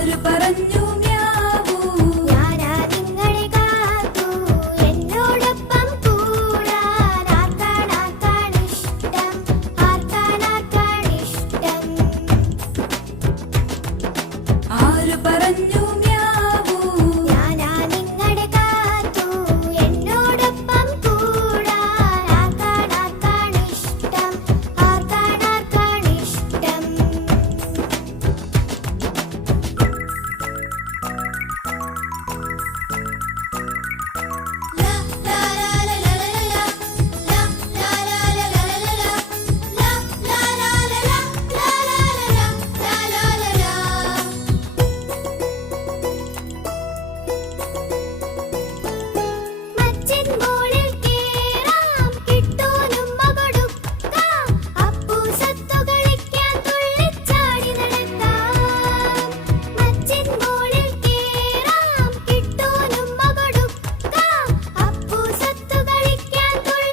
ആര് പറഞ്ഞു മ്യാവൂ? ഞാനാ നിങ്ങളെ കാത്തു എന്നോടൊപ്പം കൂടാൻ. ആർക്കാണിഷ്ടം, ആർക്കാണിഷ്ടം? ആര് പറഞ്ഞു